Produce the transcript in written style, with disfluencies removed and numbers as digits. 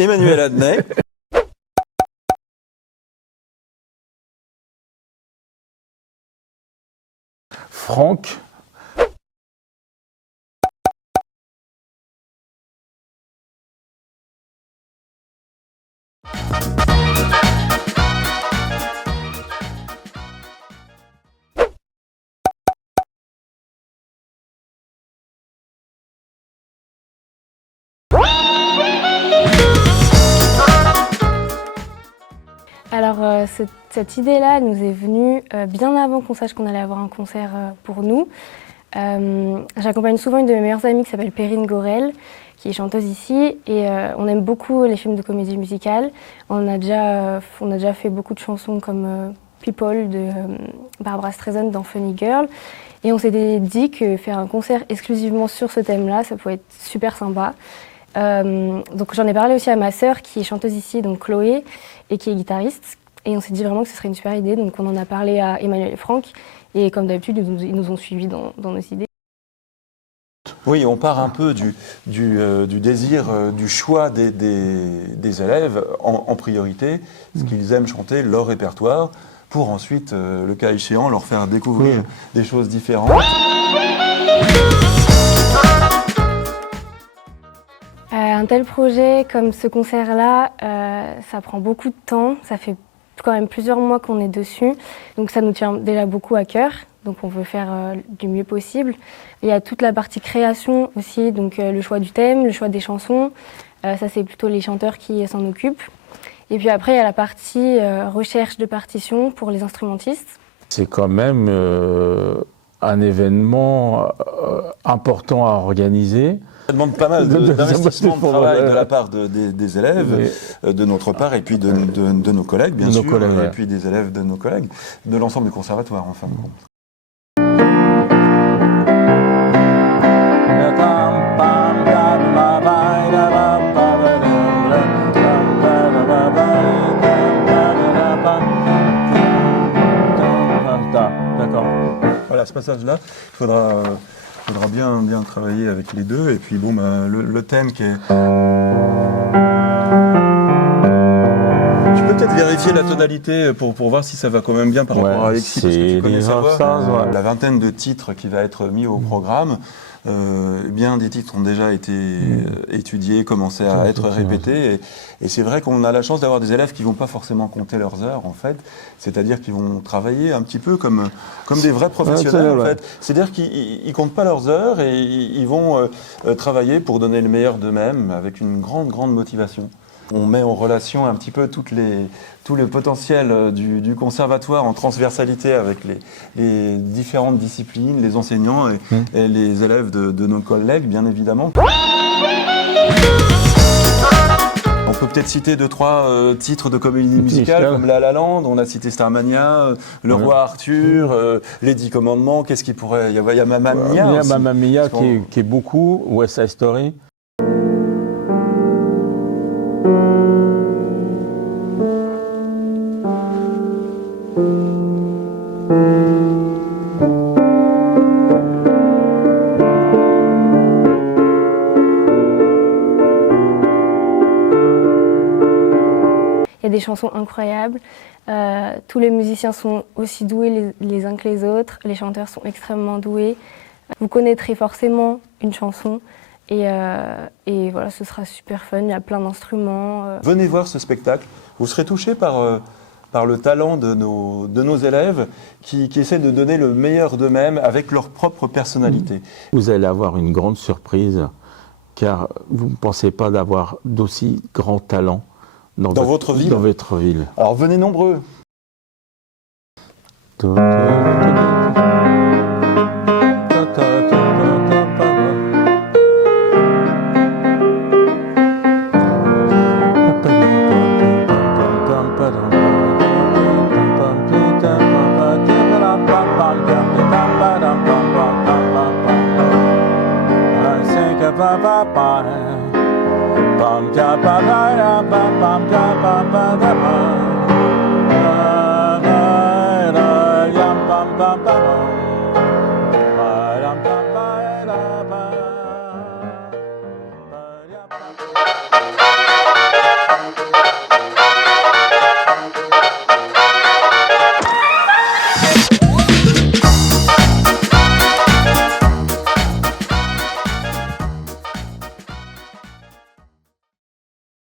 Emmanuel Adnet. Franck. Alors cette idée-là nous est venue bien avant qu'on sache qu'on allait avoir un concert pour nous. J'accompagne souvent une de mes meilleures amies qui s'appelle Perrine Gorel, qui est chanteuse ici, et on aime beaucoup les films de comédie musicale. On a déjà fait beaucoup de chansons comme People de Barbra Streisand dans Funny Girl, et on s'était dit que faire un concert exclusivement sur ce thème-là, ça pouvait être super sympa. Donc j'en ai parlé aussi à ma sœur qui est chanteuse ici, donc Chloé, et qui est guitariste. Et on s'est dit vraiment que ce serait une super idée, donc on en a parlé à Emmanuel et Franck. Et comme d'habitude, ils nous ont suivis dans nos idées. Oui, on part un peu du désir, du choix des élèves en priorité, ce qu'ils aiment chanter, leur répertoire, pour ensuite, le cas échéant, leur faire découvrir des choses différentes. Un tel projet comme ce concert-là, ça prend beaucoup de temps, ça fait quand même plusieurs mois qu'on est dessus, donc ça nous tient déjà beaucoup à cœur, donc on veut faire du mieux possible. Il y a toute la partie création aussi, donc le choix du thème, le choix des chansons, ça c'est plutôt les chanteurs qui s'en occupent. Et puis après il y a la partie recherche de partitions pour les instrumentistes. C'est quand même un événement important à organiser. Ça demande pas mal d'investissement de travail de la part des élèves, de notre part, et puis de nos collègues, bien sûr, et puis des élèves de nos collègues, de l'ensemble du conservatoire, en fin de compte. D'accord. Voilà, ce passage-là, il faudra bien travailler avec les deux. Et puis bon, le thème qui est... Tu peux peut-être vérifier la tonalité pour voir si ça va quand même bien par rapport à Alexis, parce que tu connais sa voix. La vingtaine de titres qui va être mis au programme, bien des titres ont déjà été étudiés, commencé à être répétés. Et c'est vrai qu'on a la chance d'avoir des élèves qui ne vont pas forcément compter leurs heures, en fait. C'est-à-dire qu'ils vont travailler un petit peu comme des vrais professionnels, en fait. C'est-à-dire qu'ils ne comptent pas leurs heures et ils vont travailler pour donner le meilleur d'eux-mêmes avec une grande motivation. On met en relation un petit peu tout le potentiel du conservatoire en transversalité avec les différentes disciplines, les enseignants et les élèves de nos collègues, bien évidemment. On peut peut-être citer 2-3 titres de comédie musicale comme La La Land, on a cité Starmania, Le Roi Arthur, Les 10 Commandements, qu'est-ce qu'il pourrait... Il y a Mamma Mia aussi. Il y a Mamma Mia qui est beaucoup, West Side Story. Il y a des chansons incroyables, tous les musiciens sont aussi doués les uns que les autres, les chanteurs sont extrêmement doués. Vous connaîtrez forcément une chanson et voilà, ce sera super fun, il y a plein d'instruments. Venez voir ce spectacle, vous serez touchés par le talent de nos élèves qui essaient de donner le meilleur d'eux-mêmes avec leur propre personnalité. Vous allez avoir une grande surprise, car vous ne pensez pas d'avoir d'aussi grand talent dans votre ville. Dans votre ville. Alors venez nombreux. Bum,